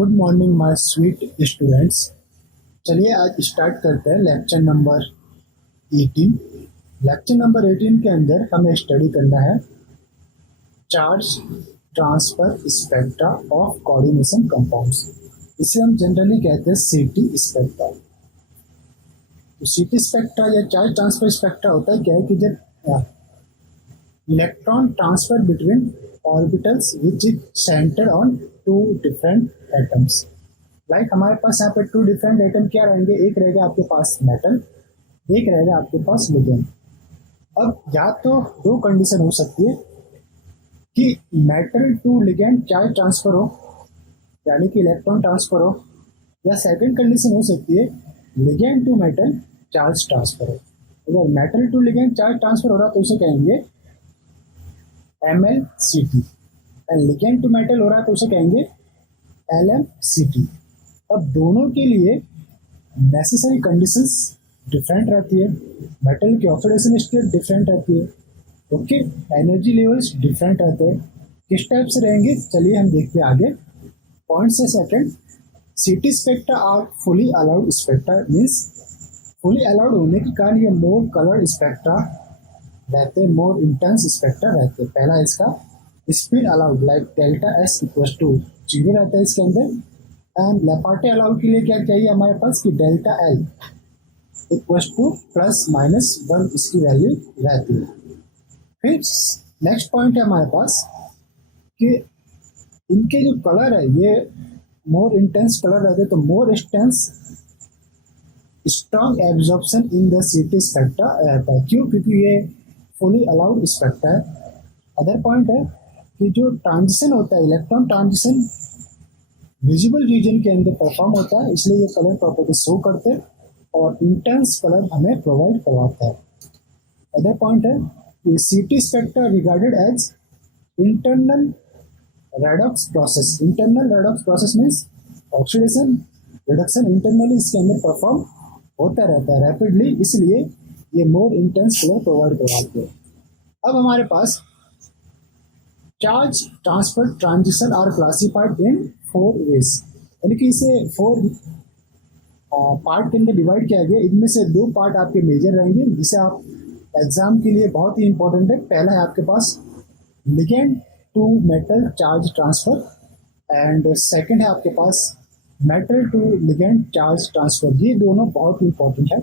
Good morning my sweet students. चलिए आज start करते हैं लेक्चर नंबर 18। लेक्चर नंबर 18 के अंदर हमें स्टडी करना है charge transfer spectra of coordination compounds. इसे हम जनरली कहते हैं सीटी स्पेक्ट्रा। तो सीटी स्पेक्ट्रा या चार्ज ट्रांसफर स्पेक्ट्रा होता है क्या है कि जब electron transfer between orbitals which is centre on two different atoms. Like हमारे पास यहाँ पे टू डिफरेंट एटम क्या रहेंगे, एक रहेगा आपके पास मेटल, एक रहेगा आपके पास लिगेंड। अब या तो दो कंडीशन हो सकती है कि metal to ligand charge transfer हो, यानी कि इलेक्ट्रॉन ट्रांसफर हो, या सेकंड कंडीशन हो सकती है ligand to metal charge transfer हो। अगर metal to ligand charge transfer हो रहा तो उसे कहेंगे MlCt, and ligand to metal हो रहा है तो उसे कहेंगे LmCt। अब दोनों के लिए नेसेसरी कंडीशंस डिफरेंट रहती है, मेटल की ऑक्सीडेशन स्टेट डिफरेंट रहती है, ओके, एनर्जी लेवल्स डिफरेंट रहते हैं। किस टाइप से रहेंगे चलिए हम देखते हैं आगे। पॉइंट से second, CT spectra are fully allowed spectra, means fully allowed होने के कारण ये मोर कलर्ड स्पेक्ट्रा रहते, मोर इंटेंस स्पेक्ट्रा रहते। पहला इसका spin allowed like delta S equal to 0 रहता है इसके अंदर। एंड लेपार्टे अलाउड के लिए क्या चाहिए हमारे पास कि delta L equal two plus minus 1 इसकी वैल्यू रहती है। फिर नेक्स्ट पॉइंट है हमारे पास कि इनके जो कलर है ये मोर इंटेंस कलर रहते, तो more intense strong absorption in the सीटी स्पेक्ट्रा रहता है। क्यों? क्योंकि ये फुली अलाउड स्पेक्ट्रा है। अदर पॉइंट है कि जो ट्रांजिशन होता है, इलेक्ट्रॉन ट्रांजिशन विजिबल रीजन के अंदर परफॉर्म होता है, इसलिए ये कलर प्रॉपर्टी शो करते हैं और इंटेंस कलर हमें प्रोवाइड करवाता है। अदर पॉइंट है कि CT spectra regarded as internal redox process. Internal redox process means oxidation reduction internally इसके अंदर परफॉर्म होता रहता है रैपिडली, इसलिए ये मोर इंटेंस कलर प्रोवाइड करवाते हैं। अब हमारे पास charge transfer transition are classified in 4 ways, यानी कि इसे 4 पार्ट के अंदर डिवाइड किया गया। इनमें से 2 पार्ट आपके मेजर रहेंगे जिसे आप एग्जाम के लिए बहुत ही इंपॉर्टेंट है। पहला है आपके पास ligand to metal charge transfer and second है आपके पास metal to ligand charge transfer. ये दोनों बहुत इंपॉर्टेंट है,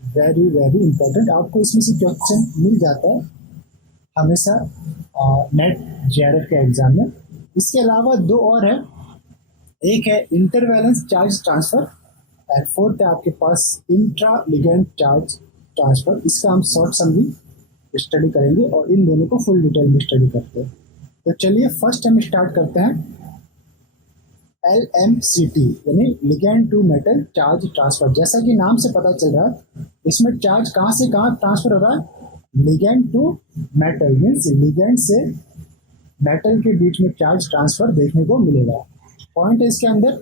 वेरी वेरी इंपॉर्टेंट। आपको इसमें से क्वेश्चन मिल जाता है हमेशा नेट JRF के एग्जाम में। इसके अलावा 2 और है, एक है इंटरवैलेंस चार्ज ट्रांसफर एंड फोर्थ है आपके पास इंट्रा लिगेंड चार्ज ट्रांसफर। इसका हम शॉर्ट सम भी स्टडी करेंगे और इन दोनों को फुल डिटेल में स्टडी करते हैं। तो चलिए फर्स्ट हम स्टार्ट करते हैं LmCt यानी ligand to metal charge transfer. जैसा कि नाम से पता चल रहा है इसमें चार्ज कहाँ से कहाँ ट्रांसफर हो रहा है, ligand to metal, means ligand से मेटल के बीच में चार्ज ट्रांसफर देखने को मिलेगा। पॉइंट है इसके अंदर।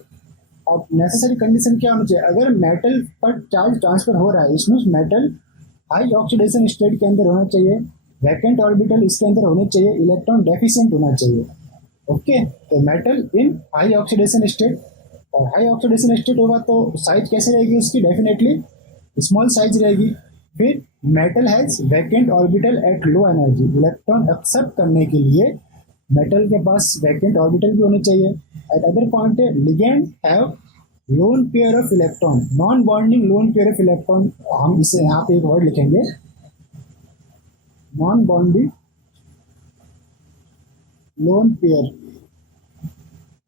अब नेसेसरी कंडीशन क्या होनी चाहिए, अगर मेटल पर चार्ज ट्रांसफर हो रहा है इसमें मेटल हाई ऑक्सीडेशन स्टेट के अंदर होना चाहिए, वैकेंट ऑर्बिटल इसके अंदर होने चाहिए, इलेक्ट्रॉन डेफिशिएंट होना चाहिए। ओके, तो मेटल इन हाई ऑक्सीडेशन स्टेट, और हाई ऑक्सीडेशन स्टेट होगा तो साइज कैसे रहेगी उसकी, डेफिनेटली स्मॉल साइज रहेगी। फिर metal has vacant orbital at low energy, electron accept करने के लिए मेटल के पास वैकेंट ऑर्बिटल भी होने चाहिए। एट अदर पॉइंट है ligand have loan pair of electron, non bonding lone pair of electron. हम इसे यहाँ पे एक वर्ड लिखेंगे non bonding lone pair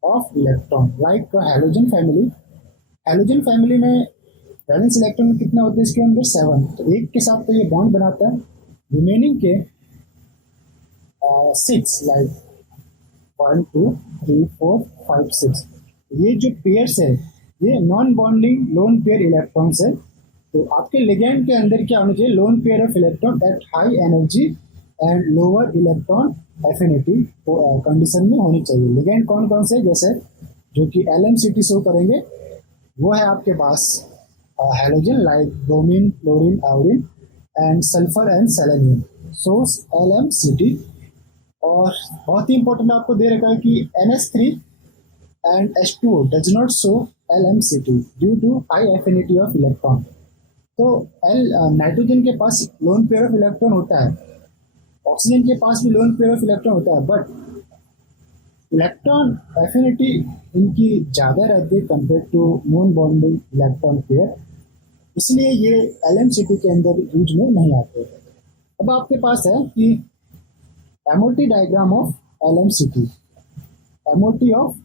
of electron like halogen family. Halogen family में वैलेंस इलेक्ट्रॉन कितना होते हैं इसके अंदर 7, तो एक के साथ तो ये बॉन्ड बनाता है, रिमेनिंग के 6 लाइक 1 2 3 4 5 6 ये जो पेयर्स है ये non bonding lone pair electrons है। तो आपके लिगेंड के अंदर क्या होना चाहिए, loan pair of electron at high energy and lower electron affinity condition में होनी चाहिए। लिगेंड कौन कौन से, जैसे जो कि LmCt शो करेंगे वो है आपके पास halogen like bromine chlorine iodine and sulphur and selenium, source LmCt। और बहुत ही इंपॉर्टेंट आपको दे रखा है कि NH3 and H2O does not show LMCT due to high affinity of electron. तो नाइट्रोजन के पास लोन पेयर ऑफ इलेक्ट्रॉन होता है, ऑक्सीजन के पास भी लोन पेयर ऑफ इलेक्ट्रॉन होता है, बट इलेक्ट्रॉन एफिनिटी इनकी ज़्यादा रहती है compare to non bonding electron pair, इसलिए ये LMCT के अंदर यूज में नहीं आते। अब आपके पास है कि MOT diagram of LMCT, MOT of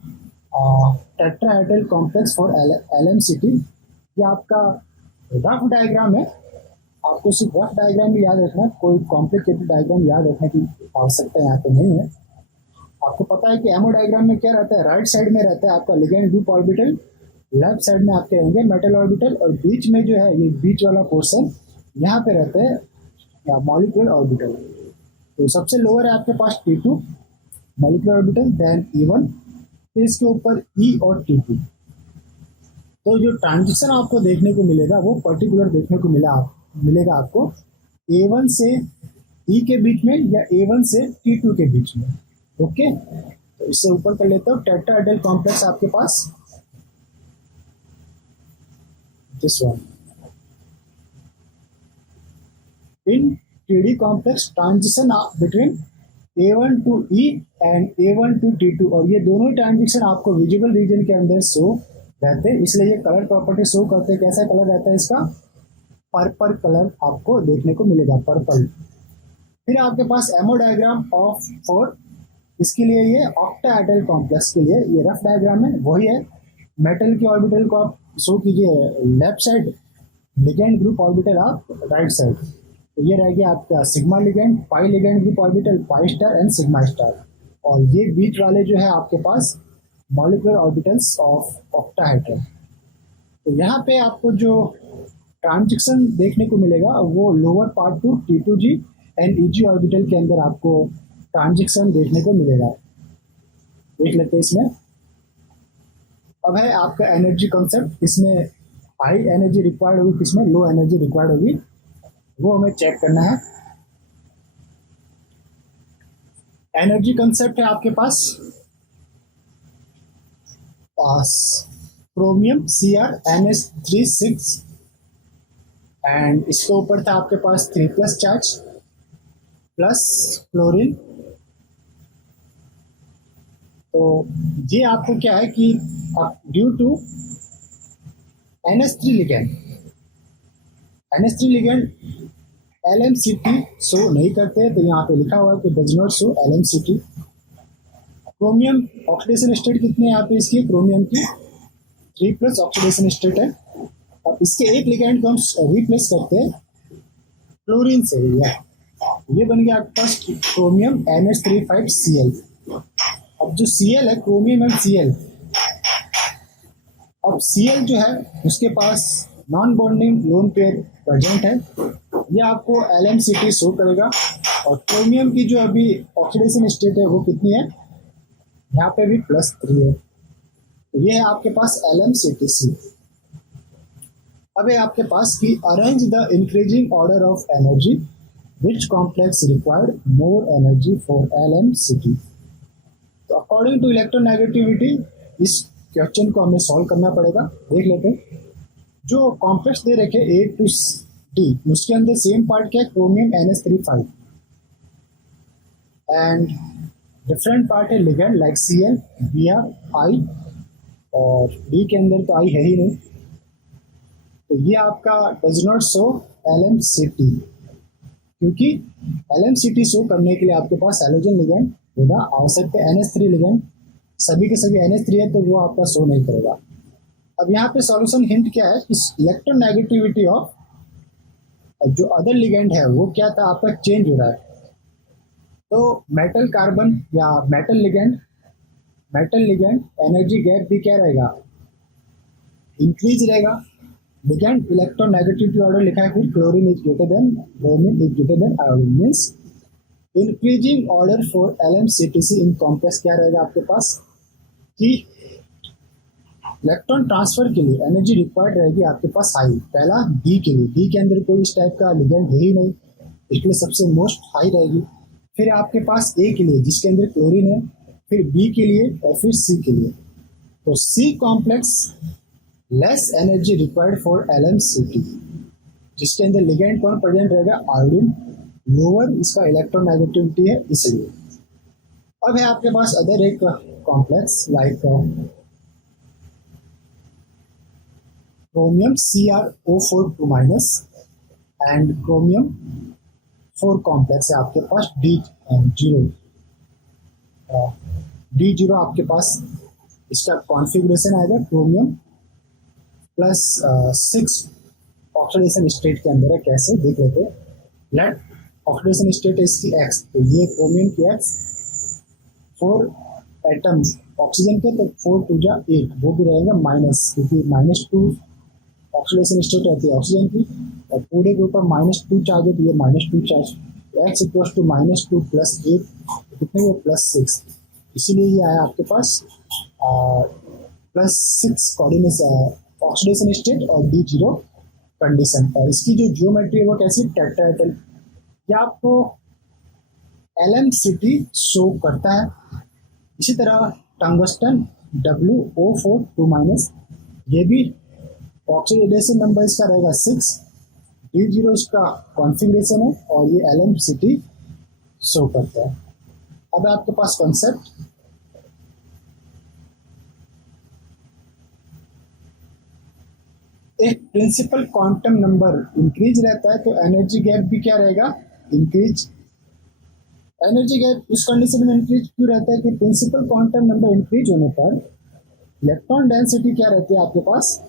tetrahedral complex for LMCT। ये आपका रफ डायग्राम है, आपको सिर्फ रफ डायग्राम भी याद रखना, कोई कॉम्प्लिकेटेड डायग्राम याद रखने की आवश्यकता यहाँ पे नहीं है। आपको पता है कि एमओ डायग्राम में क्या रहता है, राइट साइड में रहता है आपका ligand group orbital, left side में आपके रहेंगे मेटल ऑर्बिटल, और बीच में जो है ये बीच वाला पोर्शन यहाँ पे रहता है मॉलिक्यूलर ऑर्बिटल। तो सबसे लोअर है आपके पास T2 molecular orbital, then E1, फिर इसके ऊपर E और T2। तो जो ट्रांजिशन आपको देखने को मिलेगा वो पर्टिकुलर देखने को मिलेगा आपको A1 से E के बीच में या A1 से T2 के बीच में। ओके, तो इससे ऊपर कर लेता हूँ टेट्राहेड्रल कॉम्प्लेक्स आपके पास this one. In TD complex transition between A1 to E and A1 to T2, और ये दोनों ट्रांजिशन आपको विजिबल रीजन के अंदर शो रहते हैं, इसलिए ये कलर प्रॉपर्टी शो करते हैं। कैसा कलर रहता है इसका, पर्पल कलर आपको देखने को मिलेगा, पर्पल। फिर आपके पास एमओ डायग्राम ऑफ 4, इसके लिए ये ऑक्टाहेड्रल कॉम्प्लेक्स के लिए ये रफ डायग्राम है, वही है। मेटल के ऑर्बिटल को आप शो कीजिए left side, ligand group orbital आप राइट साइड। तो ये रह गया आपका sigma ligand, pi ligand group orbital, pi star and sigma star, और ये बीच वाले जो है आपके पास मॉलिक्यूलर ऑर्बिटल्स ऑफ ऑक्टाहेड्रल। तो यहाँ पे आपको जो ट्रांजिशन देखने को मिलेगा वो lower part two T2G and EG orbital के अंदर आपको ट्रांजिशन देखने को मिलेगा। देख लेते हैं इसमें। अब है आपका एनर्जी कॉन्सेप्ट, इसमें हाई एनर्जी रिक्वायर्ड होगी, किसमें लो एनर्जी रिक्वायर्ड होगी, वो हमें चेक करना है। एनर्जी कंसेप्ट है आपके पास क्रोमियम CrNH3 एंड इसके ऊपर था आपके पास 3+ चार्ज प्लस क्लोरीन। तो ये आपको क्या है कि due to NH3 ligand LMCT show नहीं करते, तो यहाँ पे लिखा हुआ है कि does not show LMCT। Chromium oxidation state कितने यहाँ पे इसकी, क्रोमियम की 3+ ऑक्सीडेशन स्टेट है। अब इसके एक लिगेंड को हम रिप्लेस करते हैं क्लोरीन से, ये बन गया आपके पास क्रोमियम NH35Cl। अब जो Cl है, क्रोमियम एंड Cl, अब Cl जो है उसके पास non bonding lone pair present है, ये आपको LMCT शो करेगा। और क्रोमियम की जो अभी ऑक्सीडेशन स्टेट है वो कितनी है, यहाँ पे भी +3 है, तो ये है आपके पास LMCTC। अब है आपके पास कि arrange the increasing order of energy which complex required more energy for LMCT। तो अकॉर्डिंग टू इलेक्ट्रोनेगेटिविटी इस क्वेश्चन को हमें सॉल्व करना पड़ेगा। देख लेते हैं, जो कॉम्प्लेक्स दे रखे A to D, उसके अंदर सेम पार्ट क्या है, chromium NH35 and different part है ligand like Cl, Br, I, और D के अंदर तो I है ही नहीं, तो ये आपका डज नॉट शो LMCT, क्योंकि LMCT शो करने के लिए आपके पास हैलोजन लिगेंड होना आवश्यक है। NH3 लिगेंड सभी के सभी NH3 है, तो वो आपका शो नहीं करेगा। अब यहाँ पे सॉल्यूशन हिंट क्या है कि इलेक्ट्रोनेगेटिविटी ऑफ जो अदर लिगेंड है वो क्या था आपका, चेंज हो रहा है। तो मेटल कार्बन या मेटल लिगेंड एनर्जी गैप भी क्या रहेगा, इंक्रीज रहेगा। लिगेंड इलेक्ट्रोनेगेटिविटी ऑर्डर लिखा है, फिर chlorine is greater than bromine is greater then iodine, means increasing order for LMCTC in complex क्या रहेगा आपके पास कि इलेक्ट्रॉन ट्रांसफर के लिए एनर्जी रिक्वायर्ड रहेगी आपके पास हाई। पहला B के लिए, B के अंदर कोई इस टाइप का लिगेंड है ही नहीं, इसलिए सबसे मोस्ट हाई रहेगी। फिर आपके पास A के लिए जिसके अंदर क्लोरीन है, फिर B के लिए और फिर C के लिए। तो C complex less energy required for LMCT, जिसके अंदर लिगेंड कौन प्रेजेंट रहेगा, आयोडीन, लोअर इसका इलेक्ट्रोनेगेटिविटी है इसलिए। अब है आपके पास अदर एक complex like chromium CrO4 minus and chromium 4 complex है आपके पास D0 आपके पास इसका कॉन्फ़िगरेशन आएगा क्रोमियम प्लस 6 ऑक्सीडेशन स्टेट के अंदर है। कैसे देख लेते हैं। लेट ऑक्सीडेशन स्टेट है इसकी X, तो ये क्रोमियम की X 4 एटम्स ऑक्सीजन के, तो 4 2 जा 8 वो भी रहेगा माइनस, क्योंकि -2 ऑक्सीडेशन स्टेट रहती है ऑक्सीजन की, और पूरे के ऊपर -2 चार्ज है तो ये -2 charge, x equal to -2 plus 8 कितने हुए +6, इसीलिए ये आया आपके पास +6 कोऑर्डिनेट ऑक्सीडेशन स्टेट और D0 कंडीशन। और इसकी जो जियोमेट्री है वो कैसी, टेट्राहेड्रल, ये आपको LMCT शो करता है। इसी तरह टंगस्टन WO4 ये भी ऑक्सीडेशन नंबर इसका रहेगा 6, D0 इसका कॉन्फ़िगरेशन है और ये LMCT शो करता है। अब आपके पास कॉन्सेप्ट, एक प्रिंसिपल क्वांटम नंबर इंक्रीज रहता है तो एनर्जी गैप भी क्या रहेगा, इंक्रीज। एनर्जी गैप इस कंडीशन में इंक्रीज क्यों रहता है कि प्रिंसिपल क्वांटम नंबर इंक्रीज होने पर इलेक्ट्रॉन डेंसिटी क्या रहती है आपके पास,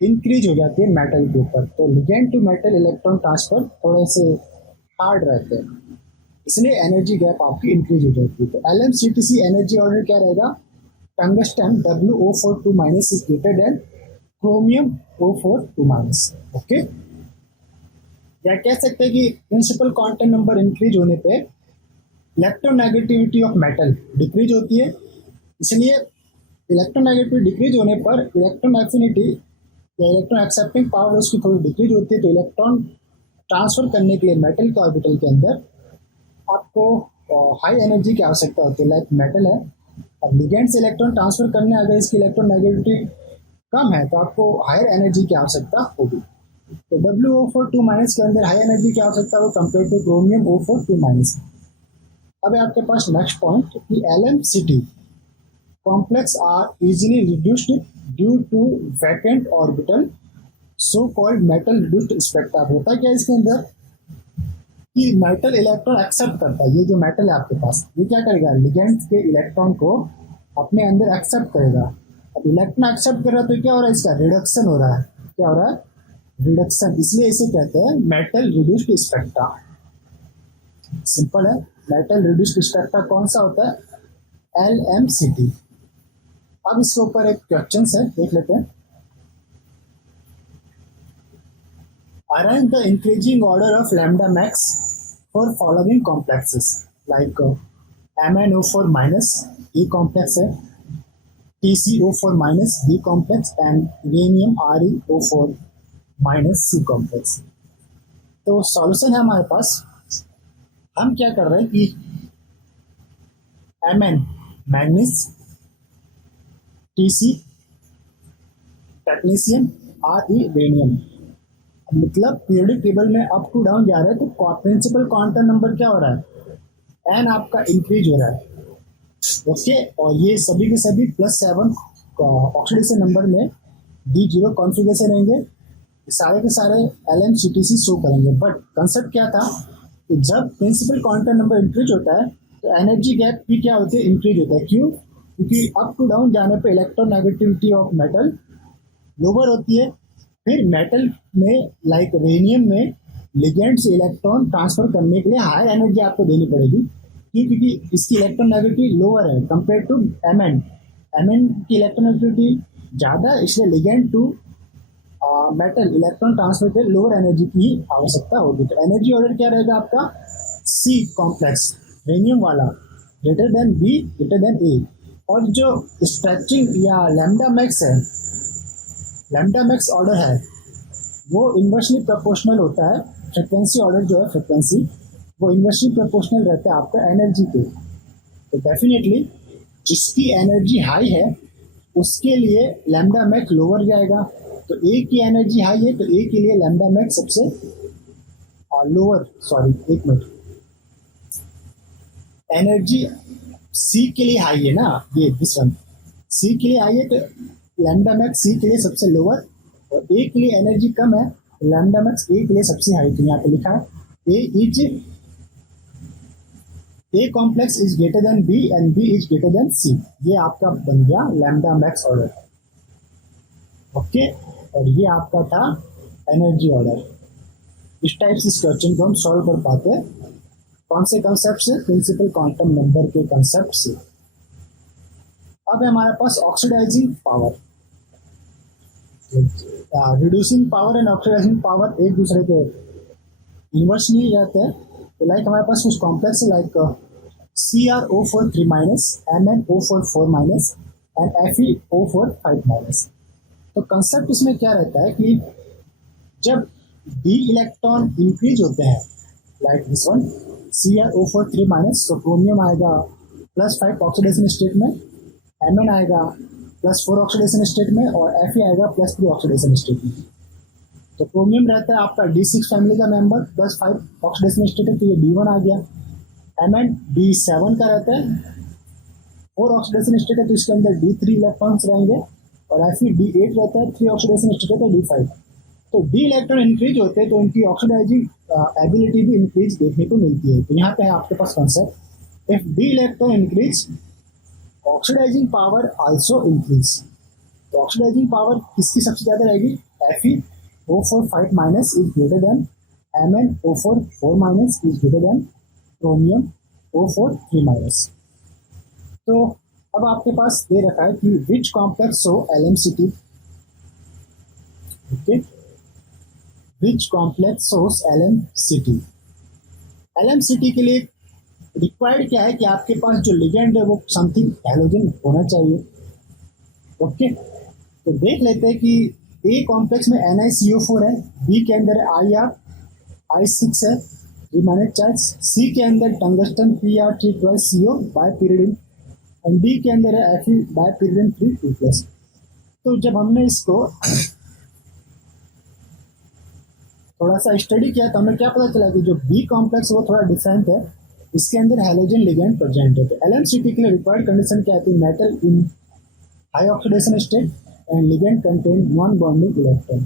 इंक्रीज हो जाती है मेटल के ऊपर, तो ligand to metal electron transfer थोड़े से हार्ड रहते हैं, इसलिए एनर्जी गैप आपकी इंक्रीज हो जाती है। तो LMCTC एनर्जी ऑर्डर क्या रहेगा, tungsten WO4 is greater than chromium O4 okay. या कह सकते हैं कि प्रिंसिपल क्वांटम नंबर इंक्रीज होने पे इलेक्ट्रोनेगेटिविटी ऑफ मेटल डिक्रीज होती है, इसलिए इलेक्ट्रोनेगेटिविटी डिक्रीज होने पर इलेक्ट्रॉन एफिनिटी या इलेक्ट्रॉन एक्सेप्टिंग पावर उसकी थोड़ी डिक्रीज होती है, तो इलेक्ट्रॉन ट्रांसफर करने के लिए मेटल के ऑर्बिटल के अंदर आपको हाई एनर्जी की आवश्यकता होती है, लाइक मेटल है। अब लिगेंड से इलेक्ट्रॉन ट्रांसफर करने अगर इसकी इलेक्ट्रोनेगेटिविटी कम है तो आपको हायर एनर्जी की आवश्यकता होगी। तो WO4 के अंदर हाई एनर्जी की आवश्यकता हो कंपेयर टू क्रोमियम O4 अब आपके पास नेक्स्ट पॉइंट कि LMCT complex are easily reduced due to vacant orbital, so called metal reduced spectra. होता क्या है इसके अंदर कि मेटल इलेक्ट्रॉन एक्सेप्ट करता है, ये जो मेटल है आपके पास ये क्या करेगा, लिगेंड के इलेक्ट्रॉन को अपने अंदर एक्सेप्ट करेगा। अब इलेक्ट्रॉन एक्सेप्ट कर रहा है तो क्या हो रहा है, इसका रिडक्शन हो रहा है, क्या हो रहा है, रिडक्शन, इसलिए इसे कहते हैं मेटल रिड्यूस्ड स्पेक्ट्रा। सिंपल है, मेटल रिड्यूस्ड स्पेक्ट्रा कौन सा होता है, LMCT। अब इसके ऊपर एक क्वेश्चन है, देख लेते हैं। Arrange the increasing order of lambda max for following complexes like MnO4 E complex है, TCO4 B complex and uranium ReO4 C complex। तो सॉल्यूशन है हमारे पास, हम क्या कर रहे हैं कि Mn manganese, TC technetium, Re radium, मतलब पीरियडिक टेबल में अप टू डाउन जा रहा है तो प्रिंसिपल क्वांटम नंबर क्या हो रहा है, एन आपका इंक्रीज हो रहा है ओके। और ये सभी के सभी +7 ऑक्सीडेशन नंबर में D0 कॉन्फ़िगरेशन रहेंगे, सारे के सारे LMCTC शो करेंगे। बट कंसेप्ट क्या था कि जब प्रिंसिपल क्वांटम नंबर इंक्रीज होता है तो एनर्जी गैप भी क्या होती है, इंक्रीज होता है। क्यों, क्योंकि अप टू डाउन जाने पे इलेक्ट्रोनेगेटिविटी ऑफ मेटल लोअर होती है, फिर मेटल में लाइक रेडियम में लिगेंड से इलेक्ट्रॉन ट्रांसफर करने के लिए हाई एनर्जी आपको देनी पड़ेगी। क्यों, क्योंकि इसकी इलेक्ट्रोनेगेटिविटी लोअर है कंपेयर टू Mn की इलेक्ट्रोनेगेटिविटी ज़्यादा, इसलिए ligand to metal electron transfer के लोअर एनर्जी की आवश्यकता होगी। तो एनर्जी ऑर्डर क्या रहेगा आपका, C कॉम्प्लेक्स रेडियम वाला greater than B greater than A। और जो स्ट्रेचिंग या लैम्डा मैक्स है, लैम्डा मैक्स ऑर्डर है वो इन्वर्सली प्रोपोर्शनल होता है, फ्रिक्वेंसी ऑर्डर जो है फ्रिक्वेंसी वो इन्वर्सली प्रोपोर्शनल रहता है आपका एनर्जी के। तो डेफिनेटली जिसकी एनर्जी हाई है उसके लिए लैम्डा मैक्स लोअर जाएगा। तो ए की एनर्जी हाई है तो ए के लिए लैम्डा मैक्स सबसे लोअर, सॉरी एक मिनट, एनर्जी सी के लिए हाई है ना, ये दिस वन सी के लिए हाई है तो लैम्डा मैक्स सी के लिए सबसे लोअर, और ए के लिए एनर्जी कम है लैम्डा मैक्स ए के लिए सबसे हाई। तो यहाँ पे लिखा है A complex is greater than B and B is greater than C. ये आपका बन गया लैम्डा मैक्स ऑर्डर। ओके, और ये आपका था एनर्जी ऑर्डर। इस टाइप से इस क्वेश्चन को हम सॉल्व कर पाते हैं। कौन से कंसेप्ट से? प्रिंसिपल क्वांटम नंबर के कंसेप्ट से। अब है हमारे पास oxidising power. Reducing power and oxidising power एक दूसरे के इन्वर्स नहीं जाते हैं। तो लाइक हमारे पास कुछ कॉम्प्लेक्स है like CrO4 3 minus, MnO4 4 minus and FeO4 5 minus. तो कंसेप्ट इसमें क्या रहता है कि जब d इलेक्ट्रॉन इंक्रीज होते हैं like this one CrO4 3 minus, तो क्रोमियम आएगा +5 ऑक्सीडेशन स्टेट में, Mn आएगा +4 ऑक्सीडेशन स्टेट में और Fe आएगा +3 ऑक्सीडेशन स्टेट में। तो क्रोमियम रहता है आपका D6 फैमिली का मेंबर, +5 ऑक्सीडेशन स्टेट है तो ये D1 आ गया। Mn D7 का रहता है, 4 ऑक्सीडेशन स्टेट है तो इसके अंदर D3 इलेक्ट्रॉन्स रहेंगे, और Fe D8 रहता है, 3 ऑक्सीडेशन स्टेट है तो D5। तो D इलेक्ट्रॉन इंक्रीज होते हैं तो उनकी ऑक्सीडाइजिंग एबिलिटी भी इंक्रीज देखने को मिलती है। तो यहाँ पे है आपके पास concept, if D electron increase oxidising power also increase. तो ऑक्सीडाइजिंग पावर किसकी सबसे ज्यादा रहेगी? FeO4 5 minus is greater than MnO4 4 minus is greater than chromium O4 3 minus. तो अब आपके पास दे रखा है कि which complex show LMCT, okay, which complex shows LMCT। LMCT के लिए रिक्वायर्ड क्या है कि आपके पास जो लिगेंड है वो समथिंग हैलोजन होना चाहिए। ओके, तो देख लेते हैं कि ए कॉम्प्लेक्स में NiCO4 है, बी के अंदर है IR I6 है रिमाइंडर चार्ज, सी के अंदर tungsten Pr312CO by pyridine and D के अंदर है Fe बाय पीरियडिन 3 2+। तो जब हमने इसको थोड़ा सा स्टडी किया तो हमें क्या पता चला कि जो बी कॉम्प्लेक्स वो थोड़ा डिफरेंट है, इसके अंदर हैलोजन लिगेंड प्रेजेंट है। तो LMCT के लिए रिक्वायर्ड कंडीशन क्या है? Metal in high oxidation state and ligand contain non bonding electron,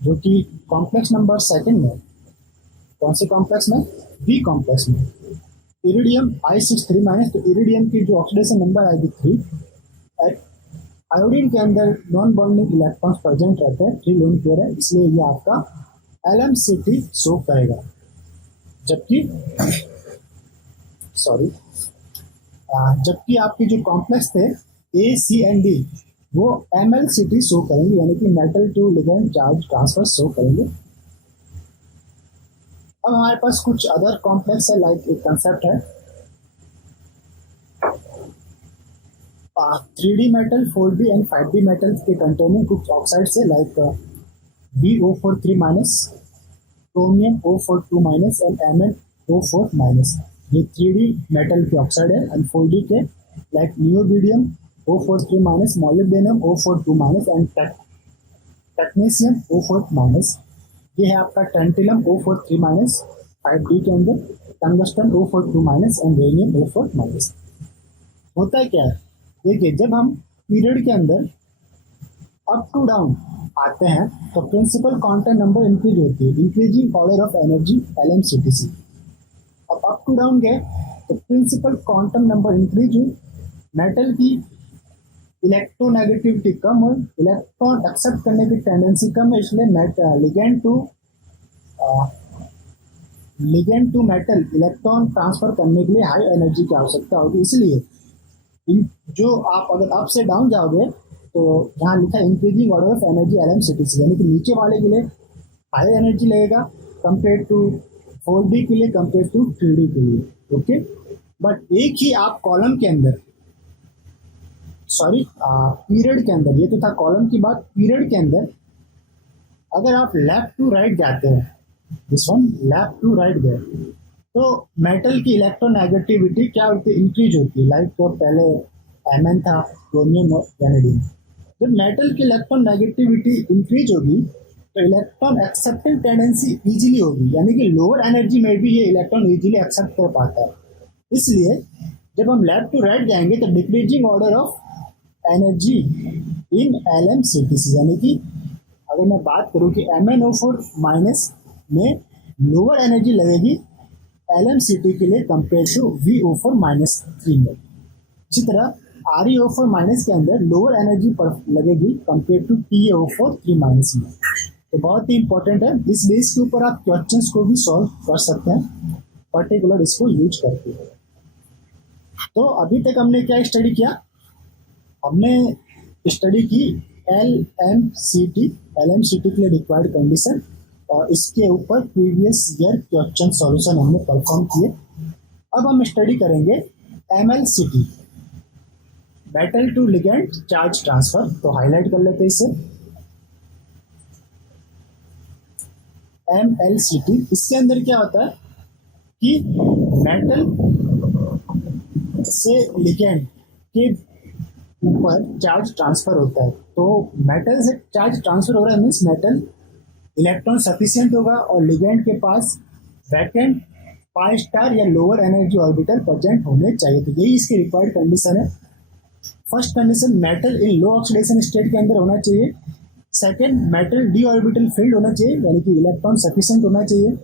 जो कि कॉम्प्लेक्स नंबर सेकंड में। कौन से कॉम्प्लेक्स में? बी कॉम्प्लेक्स में। इरिडियम I6 3 माइनस, तो इरिडियम की जो ऑक्सीडेशन नंबर आएगी 3। आयोडीन के अंदर नॉन बॉन्डिंग इलेक्ट्रॉन्स प्रेजेंट रहते हैं, 3 लोन पेयर है, इसलिए ये आपका LMCT शो करेगा। जबकि जबकि आपके जो कॉम्प्लेक्स थे A, C एंड D वो MLCT शो करेंगे, यानी कि metal to ligand charge transfer show करेंगे। अब हमारे पास कुछ अदर कॉम्प्लेक्स है, लाइक एक कंसेप्ट है 3D metal, 4D and 5D metal के कंटेनिंग कुछ ऑक्साइड्स है like BO4 3 minus, chromium O4 2 minus and MnO4 minus. ये 3D मेटल के ऑक्साइड है एंड 4D के like niobium O4 3 minus, molybdenum O4 2 minus and technetium O4 minus. ये है आपका टेंटिलम O4 3 माइनस 5D के अंदर, tungsten O4 2 minus and rhenium O4 minus. होता है क्या है, देखिए जब हम पीरियड के अंदर अप टू डाउन आते हैं तो प्रिंसिपल क्वांटम नंबर इंक्रीज होती है, increasing order of energy LMCT। अब अप टू डाउन गए तो प्रिंसिपल क्वांटम नंबर इंक्रीज हुई, मेटल की इलेक्ट्रोनेगेटिविटी कम हुई, इलेक्ट्रॉन एक्सेप्ट करने की टेंडेंसी कम है, इसलिए ligand to metal electron transfer करने के लिए हाई एनर्जी की आवश्यकता होगी। इसलिए जो आप अगर अप से डाउन जाओगे तो यहाँ लिखा है increasing order of energy LMCT, यानी कि नीचे वाले के लिए हाई एनर्जी लगेगा कंपेयर टू 4D के लिए, कंपेयर टू 3D के लिए। ओके, बट एक ही आप कॉलम के अंदर, सॉरी पीरियड के अंदर, ये तो था कॉलम की बात, पीरियड के अंदर अगर आप लेफ्ट टू राइट जाते हैं, this one left to right गए, तो मेटल की इलेक्ट्रोनेगेटिविटी क्या होती है? इंक्रीज होती है। लाइक तो पहले Mn था, क्रोमियम और वैनेडियम, जब मेटल की इलेक्ट्रॉन नेगेटिविटी इंक्रीज होगी तो इलेक्ट्रॉन एक्सेप्टिंग टेंडेंसी इजीली होगी, यानी कि लोअर एनर्जी में भी ये इलेक्ट्रॉन इजीली एक्सेप्ट कर पाता है। इसलिए जब हम लेफ्ट टू राइट जाएंगे तो decreasing order of energy in LMCTC, यानी कि अगर मैं बात करूं कि MnO4 माइनस में लोअर एनर्जी लगेगी LMCT के लिए कंपेयर टू VO4 माइनस 3 में। इसी तरह ReO4 माइनस के अंदर लोअर एनर्जी लगेगी कंपेयर टू TaO4 3 माइनस में। तो बहुत ही इंपॉर्टेंट है, इस बेस के ऊपर आप क्वेश्चंस को भी सॉल्व कर सकते हैं पर्टिकुलर इसको यूज करके। तो अभी तक हमने क्या स्टडी किया, हमने स्टडी की LMCT के लिए रिक्वायर्ड कंडीशन और इसके ऊपर प्रीवियस ईयर क्वेश्चन सॉल्यूशन हमने परफॉर्म किए। अब हम स्टडी करेंगे MLCT, metal to ligand charge transfer. तो हाईलाइट कर लेते हैं इसे, MLCT। इसके अंदर क्या होता है कि मेटल से लिगेंड के ऊपर चार्ज ट्रांसफर होता है। तो मेटल से चार्ज ट्रांसफर हो रहा है मीन्स मेटल इलेक्ट्रॉन सफिशिएंट होगा और लिगेंड के पास वैकेंट पाई स्टार या लोअर एनर्जी ऑर्बिटल प्रेजेंट होने चाहिए। तो यही इसकी रिक्वायर्ड कंडीशन है। फर्स्ट कंडीशन, मेटल इन लो ऑक्सीडेशन स्टेट के अंदर होना चाहिए। Second, metal D orbital field होना चाहिए, यानी कि इलेक्ट्रॉन सफिशिएंट होना चाहिए।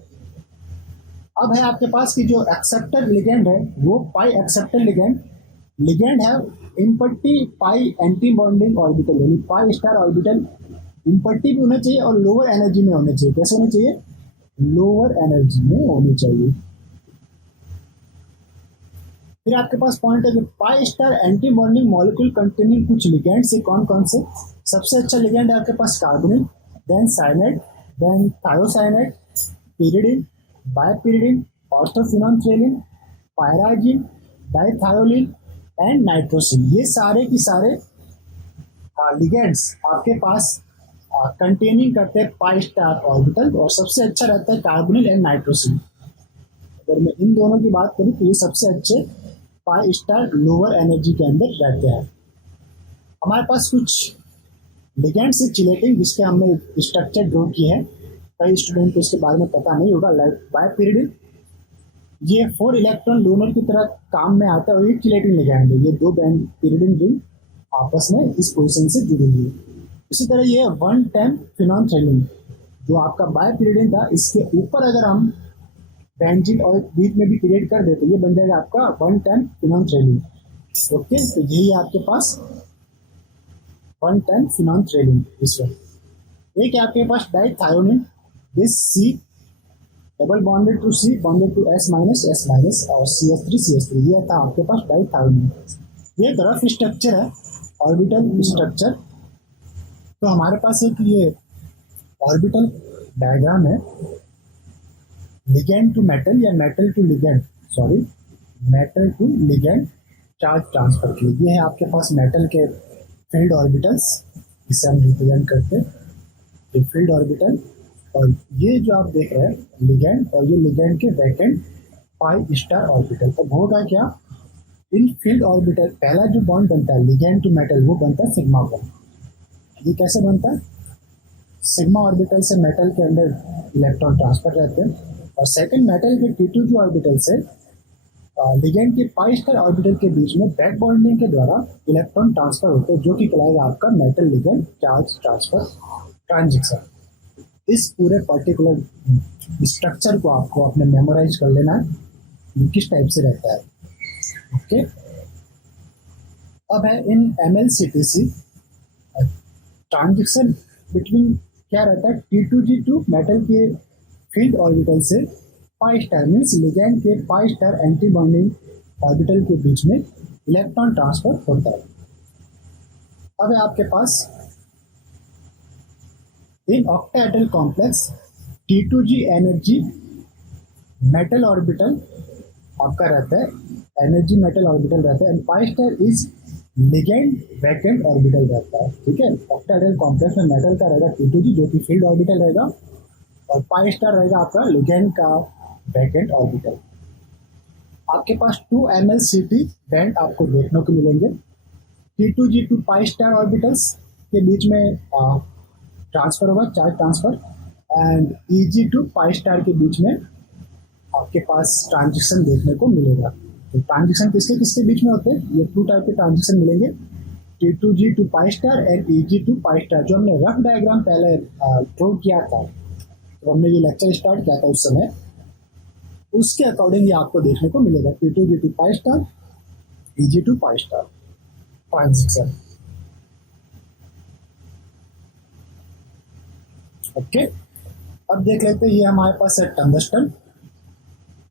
अब है आपके पास कि जो एक्सेप्टर लिगेंड है वो पाई एक्सेप्टर लिगेंड है इम्पट्टी पाई एंटी बॉन्डिंग ऑर्बिटल, यानी पाई स्टार ऑर्बिटल इम्पट्टी भी होना चाहिए और लोअर एनर्जी में होना चाहिए। कैसे होना चाहिए? लोअर एनर्जी में होनी चाहिए। फिर आपके पास पॉइंट है कि pi star anti bonding molecule containing कुछ लिगेंड से कौन कौन से। सबसे अच्छा लिगेंड है आपके पास carbonyl, then cyanide, then thiocyanide, pyridine, bipyridine, orthophenolphthalein, pyrazine, dithiolene and nitrosine. ये सारे की सारे लिगेंड्स आपके पास कंटेनिंग करते हैं पाई स्टार ऑर्बिटल और सबसे अच्छा रहता है कार्बोनिल एंड नाइट्रोसिन। अगर मैं इन दोनों की बात करूं तो ये सबसे अच्छे पाई स्टार लोअर एनर्जी के अंदर रहते हैं। हमारे पास कुछ लिगेंड्स से चिलेटिंग जिसके हमने स्ट्रक्चर ड्रॉ की है, कई स्टूडेंट को इसके बारे में पता नहीं होगा। लाइक बायपीरिडिन, ये 4 इलेक्ट्रॉन डोनर की तरह काम में आता है और ये चिलेटिंग लिगेंड है। ये 2 बैंड pyridine रिंग आपस में इस पोजीशन से जुड़ी हुई है। इसी तरह ये 110 फिनोल्फ्थेलिन जो आपका बायपीरिडिन था, इसके ऊपर अगर हम बेंजीन और बीच में भी क्रिएट कर देते ये बन जाएगा आपका 110 फिनोल्फ्थेलिन। ओके, तो यही है आपके पास 110 फिनोल्फ्थेलिन। एक है आपके पास dithionine, this C double bonded to C bonded to S minus और CH3 ये था आपके पास डाइथायोनिन। ये रफ स्ट्रक्चर है, ऑर्बिटल स्ट्रक्चर। तो हमारे पास एक ये ऑर्बिटल डायग्राम है, लिगेंड टू मेटल या metal to ligand charge transfer के लिए। ये है आपके पास मेटल के फील्ड ऑर्बिटल्स, इसे हम रिप्रेजेंट करते हैं फील्ड ऑर्बिटल। और ये जो आप देख रहे हैं लिगेंड, और ये लिगेंड के वैकेंट पाई स्टार ऑर्बिटल। अब होगा क्या, इन फील्ड ऑर्बिटल पहला जो बॉन्ड बनता है लिगेंड टू मेटल वो बनता है सिग्मा बॉन्ड। ये कैसे बनता है? सिग्मा ऑर्बिटल से मेटल के अंदर इलेक्ट्रॉन ट्रांसफर रहते हैं और सेकंड मेटल के T2 ऑर्बिटल से लिगेंड के पाई स्टार ऑर्बिटल के बीच में बैक बॉन्डिंग के द्वारा इलेक्ट्रॉन ट्रांसफर होते हैं, जो कि कहलाएगा आपका metal ligand charge transfer transition. इस पूरे पर्टिकुलर स्ट्रक्चर को आपको अपने मेमोराइज कर लेना है, ये किस टाइप से रहता है। ओके, अब है इन MLCTC ट्रांजिशन बिटवीन क्या रहता है, T2G टू मेटल के फील्ड ऑर्बिटल से पाई स्टार मीन्स लिगेंड के पाई स्टार एंटी बॉन्डिंग ऑर्बिटल के बीच में इलेक्ट्रॉन ट्रांसफर होता है। अब है आपके पास in octahedral complex T2G energy metal orbital आपका रहता है, एनर्जी मेटल ऑर्बिटल रहता है and pi star is ligand vacant orbital रहता है। ठीक है, ऑक्टाहेड्रल कॉम्प्लेक्स में मेटल का रहेगा T2G जो कि फील्ड ऑर्बिटल रहेगा और पाई स्टार रहेगा आपका लिगेंड का वैकेंट ऑर्बिटल। आपके पास 2 MLCT बैंड आपको देखने को मिलेंगे, T2G to pi star orbitals के बीच में ट्रांसफर होगा, charge transfer, and Eg to pi star के बीच में आपके पास ट्रांजिशन देखने को मिलेगा। तो ट्रांजिशन किसके किसके बीच में होते हैं? ये 2 टाइप के ट्रांजिशन मिलेंगे, T2G to pi star and Eg to pi star. जो हमने रफ डायग्राम पहले ड्रॉ किया था, तो हमने ये लेक्चर स्टार्ट किया था उस समय, उसके अकॉर्डिंग ये आपको देखने को मिलेगा, T2G to pi star, Eg to pi star transition. Okay, अब देख लेते हैं, ये हमारे पास है टंगस्टन,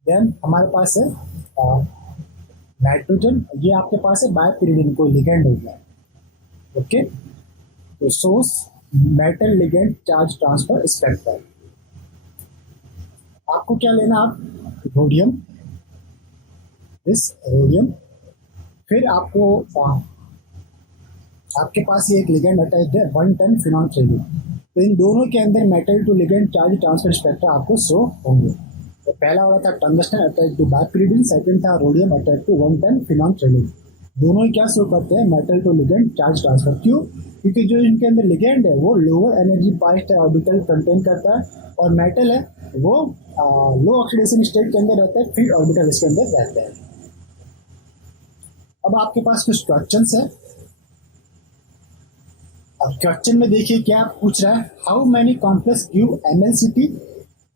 देन हमारे पास है नाइट्रोजन, ये आपके पास है बायपीरिडिन, कोई लिगेंड हो गया। ओके, तो source metal ligand charge transfer spectrum. आपको क्या लेना, आप रोडियम, इस रोडियम, फिर आपको आपके पास ये एक लिगेंड अटैच्ड है 110 फिनोल्फ्थालीन। तो इन दोनों के अंदर metal to ligand charge transfer spectra आपको शो होंगे। तो पहला वाला था tungsten attach to bipyridine, second था रोडियम अटैच टू 110 फिनोल्फ्थालीन। दोनों ही क्या शो करते हैं, metal to ligand charge transfer. क्यों? क्योंकि जो इनके अंदर लिगेंड है वो lower energy pi star orbital contain करता है, और मेटल है वो लो ऑक्सीडेशन स्टेट के अंदर रहता है, फील्ड ऑर्बिटल इसके अंदर रहता है। अब आपके पास कुछ क्वेश्चंस है। अब क्वेश्चन में देखिए क्या पूछ रहा है, how many complex give MLCT,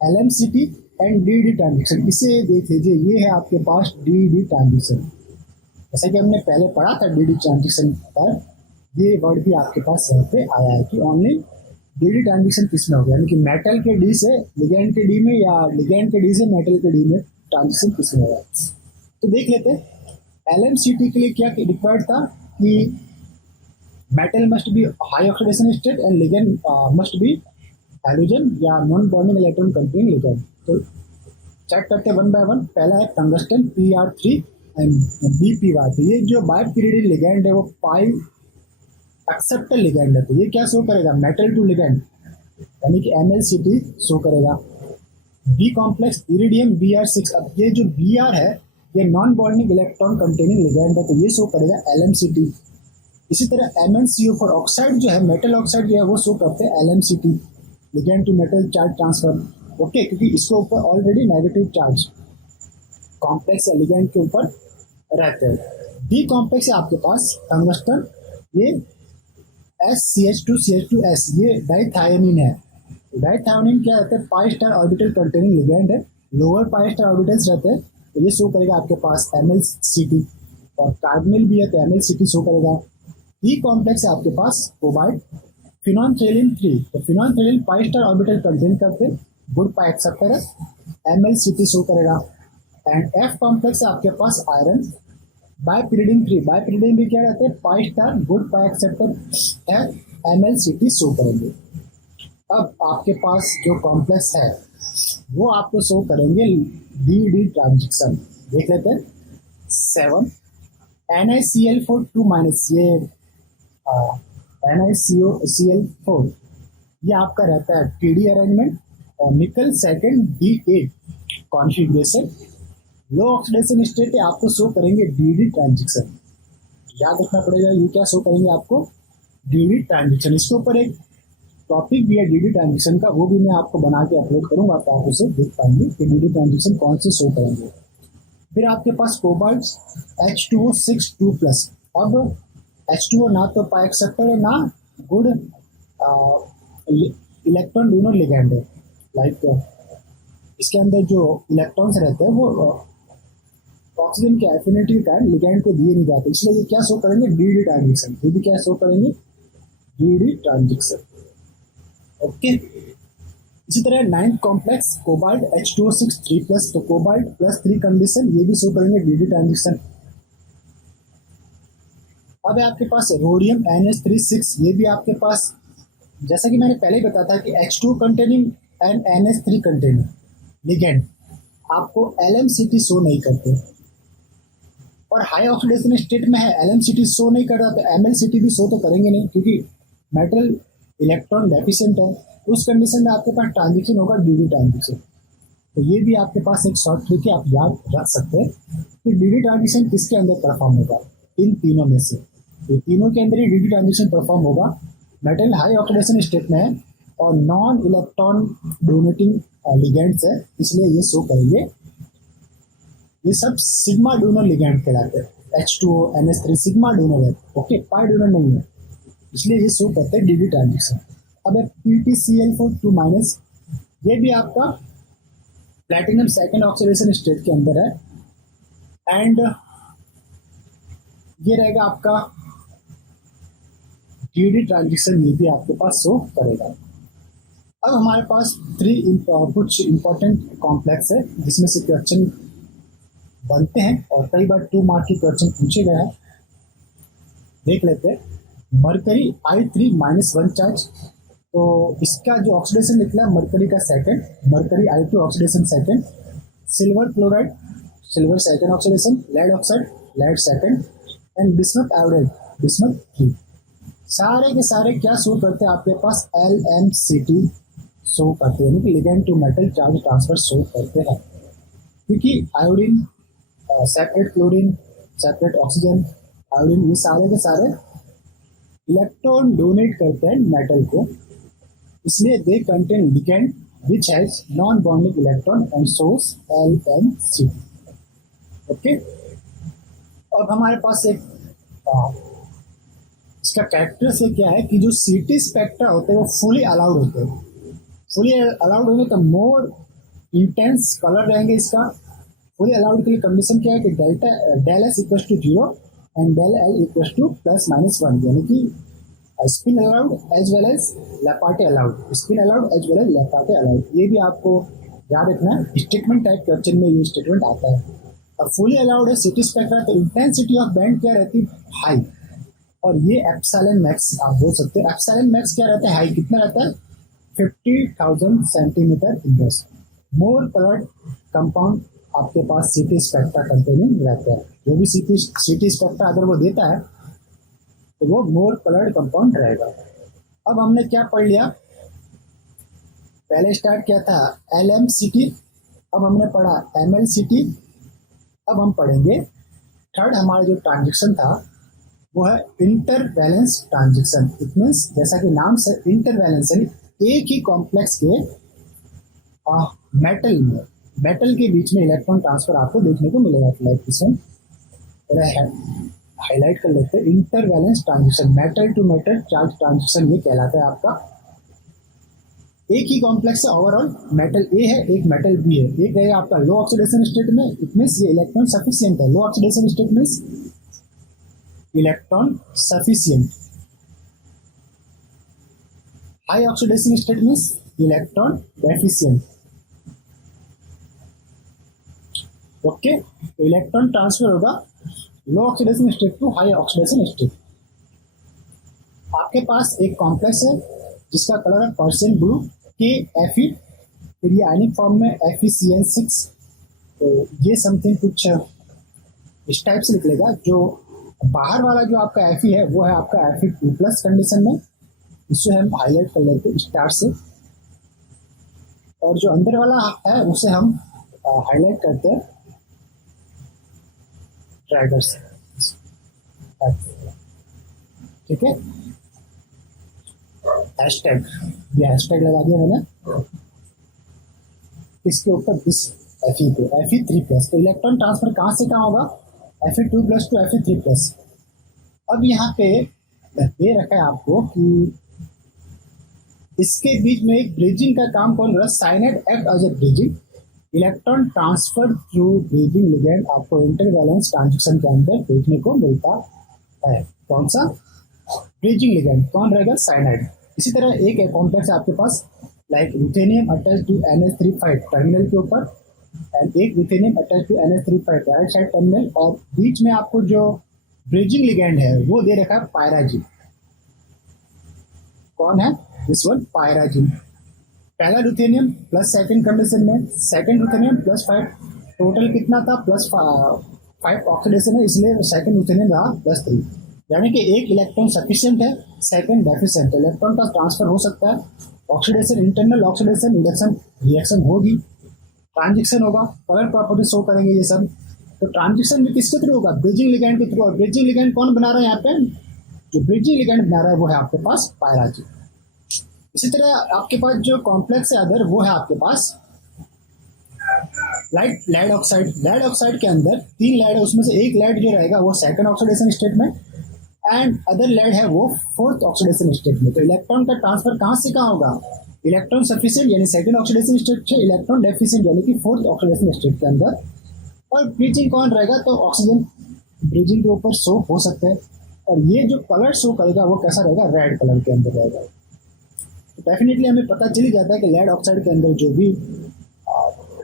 LMCT and DD transition. इसे देख लीजिए, ये है आपके पास DD ट्रांजिशन। जैसा कि हमने पहले पढ़ा था DD ट्रांजिशन पर, ये वर्ड भी आपके पास यहाँ पे आया है कि ओनली DD ट्रांजिशन किसमें हो गया, यानी कि मेटल के D से लिगेंड के D में, या लिगेंड के D से मेटल के D में ट्रांजिशन किसमें हो गया। तो देख लेते हैं, LMCT के लिए क्या रिक्वायर्ड था कि metal must be high oxidation state and ligand must be hydrogen या non bonding electron containing ligand. तो चेक करते हैं वन बाय वन। पहला है टंगस्टन Pr3 एंड BPy। तो ये जो बायपीरिडिन लिगेंड है वो पाई एक्सेप्टर लिगेंड है, तो ये क्या शो करेगा, मेटल टू लिगेंड, यानी कि MLCT शो करेगा। B complex iridium Br6। अब ये जो Br है ये non bonding electron containing ligand है, तो ये शो करेगा LMCT। इसी तरह MnCO4 ऑक्साइड जो है, मेटल ऑक्साइड जो है, वो शो करते हैं LMCT, ligand to metal charge transfer. Okay, क्योंकि इसके ऊपर ऑलरेडी नेगेटिव चार्ज कॉम्प्लेक्स या लिगेंड के ऊपर रहते हैं। डी कॉम्प्लेक्स है आपके पास टंगस्टन, ये SCH2CH2S, ये डाइथायोनिन है। डाइथायोनिन क्या रहता है, पाई स्टार ऑर्बिटल कंटेनिंग लिगेंड है, लोअर पाई स्टार ऑर्बिटल्स रहते हैं, तो ये शो करेगा आपके पास MLCT। और कार्बोनिल भी है तो MLCT शो करेगा। ई कॉम्प्लेक्स है आपके पास कोबाल्ट फिनोल्फ्थालीन 3, तो फिनोल्फ्थालीन पाई स्टार ऑर्बिटल कंटेन करते, गुड पाई एक्सेप्टर है, MLCT शो करेगा। एंड एफ कॉम्प्लेक्स है आपके पास आयरन बायपीरिडिन 3, बायपीरिडिन भी क्या रहते हैं, पाई स्टार गुड पाई एक्सेप्टर है, MLCT शो करेंगे। अब आपके पास जो कॉम्प्लेक्स है वो आपको शो करेंगे DD ट्रांजिशन। देख लेते हैं 7 NiCl4 2-, ये NiCl4 ये आपका रहता है TD अरेंजमेंट, और निकल सेकंड D8 कॉन्फ़िगरेशन, लो ऑक्सीडेशन स्टेट है, आपको शो करेंगे DD ट्रांजिशन। याद रखना पड़ेगा, ये क्या शो करेंगे आपको, DD ट्रांजिशन। इसके ऊपर एक टॉपिक भी है DD ट्रांजिशन का, वो भी मैं आपको बना के अपलोड करूंगा, तो आप उसे देख पाएंगे कि DD ट्रांजिशन कौन से शो करेंगे। फिर आपके पास कोबाल्ट H2O6 2+। अब H2O ना तो पाई एक्सेप्टर है ना गुड इलेक्ट्रॉन डोनर लिगेंड है। लाइक इसके अंदर जो इलेक्ट्रॉन्स रहते हैं वो ऑक्सीजन के एफिनिटी के कारण लिगेंड को दिए नहीं जाते, इसलिए ये क्या शो करेंगे, DD ट्रांजिशन। ये भी क्या शो करेंगे, DD ट्रांजिशन। ओके, इसी तरह 9th कॉम्प्लेक्स कोबाल्ट H2O6 3+, तो कोबाल्ट +3 कंडीशन, ये भी शो करेंगे DD ट्रांजिशन। अब है आपके पास रोडियम NH3 6, ये भी आपके पास, जैसा कि मैंने पहले बताया था कि H2 containing and NH3 containing ligand आपको LMCT शो नहीं करते, और हाई ऑक्सीडेशन स्टेट में है LMCT शो नहीं कर रहा, तो MLCT भी शो तो करेंगे नहीं, क्योंकि मेटल इलेक्ट्रॉन डेफिशिएंट है। उस कंडीशन में आपके पास ट्रांजिशन होगा DD ट्रांजिशन। तो ये भी आपके पास एक शॉर्ट ट्रिक है, आप याद रख सकते हैं कि DD ट्रांजिशन किसके अंदर परफॉर्म होगा, इन तीनों में से। तो तीनों के अंदर ही DD ट्रांजिशन परफॉर्म होगा, मेटल हाई ऑक्सीडेशन स्टेट में है और नॉन इलेक्ट्रॉन डोनेटिंग लिगेंड्स है, इसलिए ये शो करेंगे। ये सब सिग्मा डोनर लिगेंड कहलाते हैं। H2O NH3 सिग्मा डोनर है, ओके, पाई डोनर नहीं है, इसलिए ये शो करते हैं DD ट्रांजिशन। अब है PtCl4 2-, ये भी आपका प्लैटिनम सेकंड ऑक्सीडेशन स्टेट के अंदर है एंड ये रहेगा आपका DD ट्रांजिशन, ये भी आपके पास शो करेगा। अब हमारे पास कुछ इंपॉर्टेंट कॉम्प्लेक्स है जिसमें से क्वेश्चन बनते हैं और कई बार 2 मार्क के क्वेश्चन पूछे गए हैं। देख लेते हैं। मरकरी I3-1 चार्ज, तो इसका जो ऑक्सीडेशन निकला है मरकरी का second, mercury I2 oxidation second, silver chloride silver second oxidation, lead oxide lead second and bismuth iodide bismuth 3। सारे के सारे क्या शो करते हैं आपके पास LMCT शो करते हैं, यानी कि ligand to metal charge transfer show करते हैं, क्योंकि iodine separate chlorine separate oxygen iodine ये सारे के सारे इलेक्ट्रॉन डोनेट करते हैं मेटल को, इसलिए they contain ligand which has non bonding electron and source LMCT। Okay, अब हमारे पास एक इसका कैरेक्टरिस्टिक क्या है कि जो CT स्पेक्ट्रा होते हैं वो फुली अलाउड होते हैं। फुली अलाउड होंगे तो मोर इंटेंस कलर रहेंगे। इसका फुली अलाउड के लिए कंडीशन क्या है कि del S equal to 0 and del L equal to +-1, यानी कि spin allowed as well as Laporte allowed, spin allowed as well as Laporte allowed. ये भी आपको याद रखना है, स्टेटमेंट टाइप क्वेश्चन में ये स्टेटमेंट आता है। अब फुली अलाउड है CT स्पेक्ट्रा, तो इंटेंसिटी ऑफ बैंड क्या रहती है, हाई, और ये एप्सिलॉन मैक्स आप बोल सकते हैं। एप्सिलॉन मैक्स क्या रहता है, हाई कितना रहता है, 50,000 सेंटीमीटर इनवर्स। मोर कलर्ड कंपाउंड आपके पास CT स्पेक्ट्रा कंटेनिंग रहता है। जो भी CT स्पेक्ट्रा अगर वो देता है तो वो मोर कलर्ड कंपाउंड रहेगा। अब हमने क्या पढ़ लिया, पहले स्टार्ट किया था LMCT, अब हमने पढ़ा MLCT, अब हम पढ़ेंगे थर्ड हमारा जो ट्रांजिशन था वो है इंटरवैलेंस ट्रांजिशन। इट मीन्स जैसा कि नाम से इंटरवैलेंस यानी एक ही कॉम्प्लेक्स के मेटल के बीच में इलेक्ट्रॉन ट्रांसफर आपको देखने को मिलेगा। लाइक इसमें हाईलाइट कर लेते हैं, intervalence transition, metal to metal charge transition ये कहलाता है आपका। एक ही कॉम्प्लेक्स है ओवरऑल, मेटल A है एक मेटल B है, एक है आपका लो ऑक्सीडेशन स्टेट में, इट मीन्स ये इलेक्ट्रॉन सफिशिएंट है। Low oxidation state means electron sufficient, high oxidation state means electron deficient. Okay, तो इलेक्ट्रॉन ट्रांसफर होगा low oxidation state to high oxidation state. आपके पास एक कॉम्प्लेक्स है जिसका कलर है पर्शियन ब्लू KFe, फिर ये आयनिक फॉर्म में FeCN6, तो ये समथिंग कुछ इस टाइप से निकलेगा। जो बाहर वाला जो आपका Fe है वो है आपका Fe2+ कंडीशन में, इसे हम हाईलाइट कर लेते हैं स्टार से, और जो अंदर वाला है उसे हम हाईलाइट करते हैं ट्राइगर से। ठीक है, हैशटैग, ये हैशटैग लगा दिया मैंने इसके ऊपर इस Fe पे Fe3+। तो इलेक्ट्रॉन ट्रांसफर कहाँ से कहाँ होगा, Fe2+ टू Fe3+। अब यहाँ पे दे रखा है आपको कि इसके बीच में एक ब्रिजिंग का काम कौन कर रहा है, cyanide act as a bridging. Electron transfer through bridging ligand आपको इंटरवैलेंस ट्रांजिशन के अंदर देखने को मिलता है। कौन सा, ब्रिजिंग लिगेंड कौन रहेगा, साइनाइड। इसी तरह एक कॉम्प्लेक्स है आपके पास like ruthenium attach to NH3 terminal के ऊपर, एंड एक ruthenium attach to NH3 right side terminal, और बीच में आपको जो ब्रिजिंग लिगेंड है वो दे रखा है पायराजिन। कौन है, दिस वन पायराजिन। पहला रुथेनियम प्लस सेकंड कंडीशन में, सेकंड रुथेनियम +5, टोटल कितना था +5 ऑक्सीडेशन है, इसलिए सेकंड रुथेनियम रहा +3, यानी कि एक इलेक्ट्रॉन सफिशिएंट है, सेकंड डेफिशिएंट है। इलेक्ट्रॉन का ट्रांसफर हो सकता है, oxidation internal oxidation induction reaction होगी, ट्रांजिशन होगा, कलर प्रॉपर्टी शो करेंगे ये सब। तो ट्रांजिशन भी किसके थ्रू होगा, ब्रिजिंग लिगेंड के थ्रू। और ब्रिजिंग लिगेंड कौन बना रहा है यहाँ पे, जो ब्रिजिंग लिगेंड बना रहा है वो है आपके पास पायराजी। इसी तरह आपके पास जो कॉम्प्लेक्स है अदर, वो है आपके पास light lead oxide. Lead oxide के अंदर 3 लेड है, उसमें से एक लेड जो रहेगा वो सेकंड ऑक्सीडेशन स्टेट में, एंड अदर लेड है वो फोर्थ ऑक्सीडेशन स्टेट में। तो इलेक्ट्रॉन का ट्रांसफर कहाँ से कहाँ होगा? इलेक्ट्रॉन सफिशिएंट यानी सेकंड ऑक्सीडेशन स्टेट से इलेक्ट्रॉन डेफिशिएंट यानी कि फोर्थ ऑक्सीडेशन स्टेट के अंदर। और ब्रीजिंग कौन रहेगा? तो ऑक्सीजन ब्रीजिंग के ऊपर शो हो सकता है, और ये जो कलर शो करेगा वो कैसा रहेगा? रेड कलर के अंदर रहेगा। तो डेफिनेटली हमें पता चल ही जाता है कि लेड ऑक्साइड के अंदर जो भी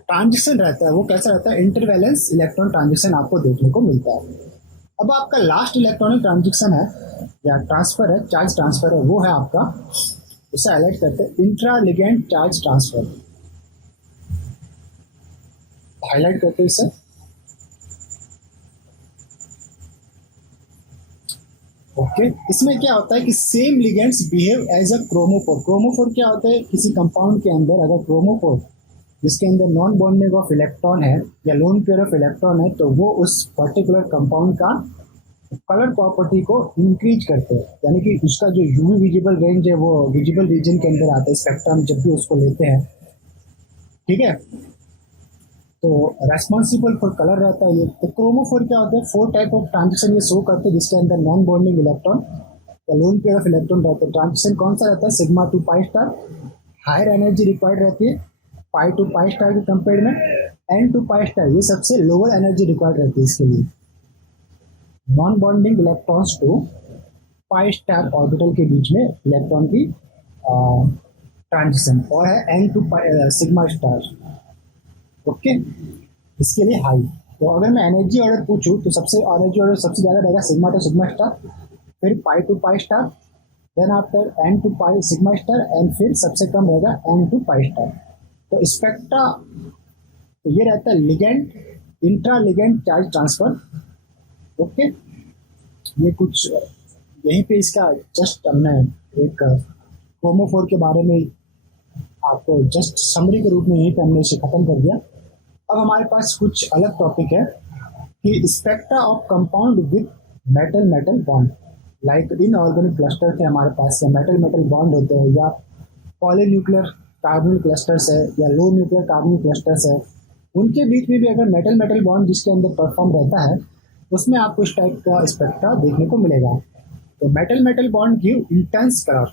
ट्रांजिशन रहता है वो कैसा रहता है? इंटरवैलेंस इलेक्ट्रॉन ट्रांजिशन आपको देखने को मिलता है। अब आपका लास्ट इलेक्ट्रॉनिक ट्रांजिशन है या ट्रांसफर है, चार्ज ट्रांसफर है, वो है आपका, उसे हाईलाइट करते हैं intra ligand charge transfer. Highlight करते हैं इसे। ओके, इसमें क्या होता है कि same ligands behave as a chromophore. Chromophore क्या होता है? किसी कंपाउंड के अंदर अगर क्रोमोफोर जिसके अंदर नॉन बॉन्डिंग ऑफ इलेक्ट्रॉन है या लोन पेयर ऑफ इलेक्ट्रॉन है, तो वो उस पर्टिकुलर कंपाउंड का कलर प्रॉपर्टी को इंक्रीज करते हैं, यानी कि उसका जो यूवी विजिबल रेंज है वो विजिबल रीजन के अंदर आता है स्पेक्ट्रम जब भी उसको लेते हैं। ठीक है, तो रेस्पॉन्सिबल फॉर कलर रहता है ये। तो क्रोमोफोर क्या होता है? 4 टाइप ऑफ ट्रांजिशन ये शो करते हैं जिसके अंदर नॉन बॉन्डिंग इलेक्ट्रॉन या लोन पेयर ऑफ इलेक्ट्रॉन रहते हैं। ट्रांजिशन कौन सा रहता है? Sigma to pi star. Higher energy required रहती है पाई टू पाई स्टार के कंपेयर में। एन टू पाई स्टार ये सबसे लोअर एनर्जी रिक्वायर्ड रहती है इसके लिए। Non bonding electrons to pi star orbital के बीच में इलेक्ट्रॉन की ट्रांजिशन, और है n to sigma star. Okay, इसके लिए हाई। तो अगर मैं एनर्जी ऑर्डर पूछूं तो सबसे एनर्जी ऑर्डर सबसे ज़्यादा रहेगा सिग्मा टू सिग्मा स्टार, फिर pi to pi star, then after N to pi sigma star, and फिर सबसे कम रहेगा एन टू पाई स्टार। तो स्पेक्ट्रा तो ये रहता है ligand, intra ligand charge transfer. Okay, ये कुछ यहीं पे इसका जस्ट हमने एक क्रोमोफोर के बारे में आपको जस्ट समरी के रूप में यहीं पे हमने इसे खत्म कर दिया। अब हमारे पास कुछ अलग टॉपिक है कि spectra of compound with metal metal bond. Like inorganic cluster थे हमारे पास, या मेटल मेटल बॉन्ड होते हैं, या पॉलीन्यूक्लियर कार्बोनिल क्लस्टर्स है, या लो न्यूक्लियर कार्बोनिल क्लस्टर्स है, उनके बीच में भी अगर मेटल मेटल बॉन्ड जिसके अंदर परफॉर्म रहता है उसमें आपको इस टाइप का स्पेक्ट्रा देखने को मिलेगा। तो metal metal bond give intense colour.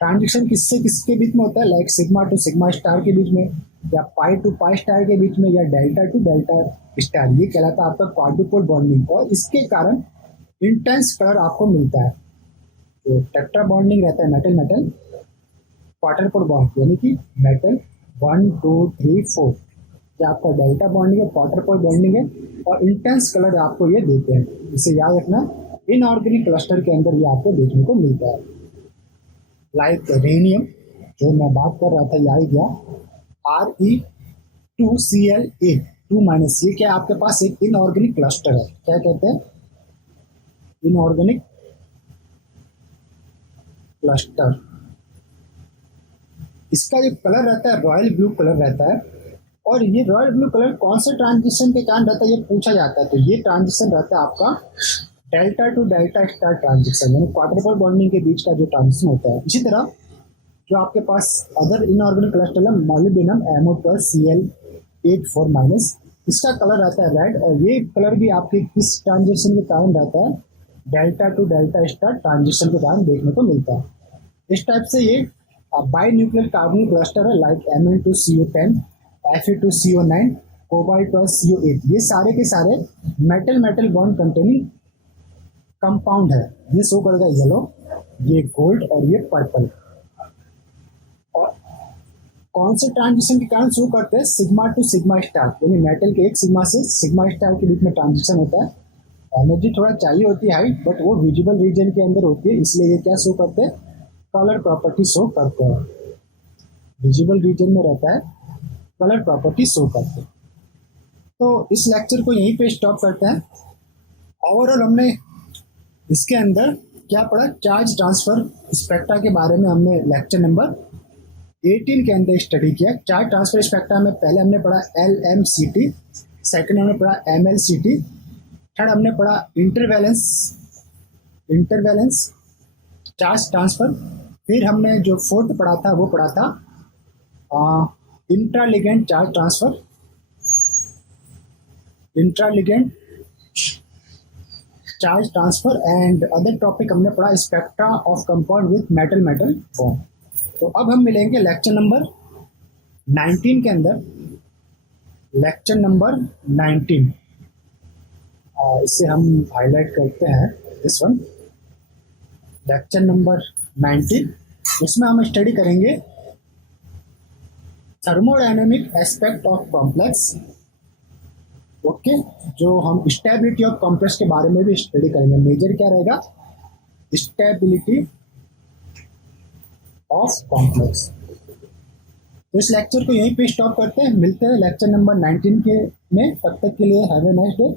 Transition किससे किसके बीच में होता है? Like sigma two sigma star के बीच में, या पाई टू पाई स्टार के बीच में, या डेल्टा टू डेल्टा स्टार। ये कहलाता है आपका क्वाड्रुपोल बॉन्डिंग, और इसके कारण इंटेंस कलर आपको मिलता है। तो टेट्रा बॉन्डिंग रहता है मेटल मेटल, क्वार्टर बॉन्ड यानी कि मेटल 1 2 3 4, या आपका डेल्टा बॉन्डिंग है, क्वार्टर पोल बॉन्डिंग है, और इंटेंस कलर आपको ये देते हैं। इसे याद रखना, इनऑर्गेनिक क्लस्टर के अंदर ये आपको देखने को मिलता है। लाइक रेनियम जो मैं बात कर रहा था, ये आ गया Re2Cl8 2-, ये क्या आपके पास एक इनऑर्गेनिक क्लस्टर है। क्या कहते हैं? Inorganic cluster. इसका जो कलर रहता है रॉयल ब्लू कलर रहता है, और ये रॉयल ब्लू कलर कौन से ट्रांजिशन के कारण रहता है ये पूछा जाता है। तो ये ट्रांजिशन रहता है आपका delta two delta star transition, यानी क्वाड्रुपल बॉन्डिंग के बीच का जो ट्रांजिशन होता है। इसी तरह जो आपके पास अदर इनऑर्गेनिक क्लस्टर है मॉलिब्डेनम Mo+Cl8 4-, इसका कलर रहता है रेड, और ये कलर भी आपके किस ट्रांजिशन के कारण रहता है? Delta two delta star transition के कारण देखने को मिलता है। इस टाइप से ये बाई न्यूक्लियर कार्बोनिक क्लस्टर है, लाइक Mn2CO10 Fe2CO9 कोबाल्ट+CO8, ये सारे के सारे metal metal bond containing compound है। ये शो करेगा येलो, ये गोल्ड, और ये पर्पल। और कौन से ट्रांजिशन के कारण शो करते हैं? सिग्मा टू सिग्मा स्टार, यानी मेटल के एक सिग्मा से सिग्मा स्टार के बीच में ट्रांजिशन होता है। एनर्जी थोड़ा चाहिए होती है हाइट, बट वो विजिबल रीजन के अंदर होती है, इसलिए ये क्या शो करते हैं? कलर प्रॉपर्टी शो करते हैं। विजिबल रीजन में रहता है, कलर प्रॉपर्टी शो करते हैं। तो इस लेक्चर को यहीं पे स्टॉप करते हैं। ओवरऑल हमने इसके अंदर क्या पढ़ा? चार्ज ट्रांसफर स्पेक्ट्रा के बारे में हमने लेक्चर नंबर 18 के अंदर स्टडी किया। चार्ज ट्रांसफर स्पेक्ट्रा में पहले हमने पढ़ा LMCT, सेकंड हमने पढ़ा MLCT, थर्ड हमने पढ़ा इंटरवैलेंस इंटरवैलेंस चार्ज ट्रांसफर। फिर हमने जो फोर्थ पढ़ा था वो पढ़ा था intraligand charge transfer, intraligand charge transfer. And other topic हमने पढ़ा spectra of compound with metal metal bond. तो अब हम मिलेंगे लेक्चर नंबर 19 के अंदर। लेक्चर नंबर 19 इसे हम हाईलाइट करते हैं, दिस वन लेक्चर नंबर 19। इसमें हम स्टडी करेंगे thermodynamic aspect of complex. Okay, जो हम स्टेबिलिटी ऑफ कॉम्प्लेक्स के बारे में भी स्टडी करेंगे। मेजर क्या रहेगा? Stability of complex. तो इस लेक्चर को यहीं पे स्टॉप करते हैं, मिलते हैं लेक्चर नंबर 19 के में। तब तक के लिए हैव ए नाइस डे।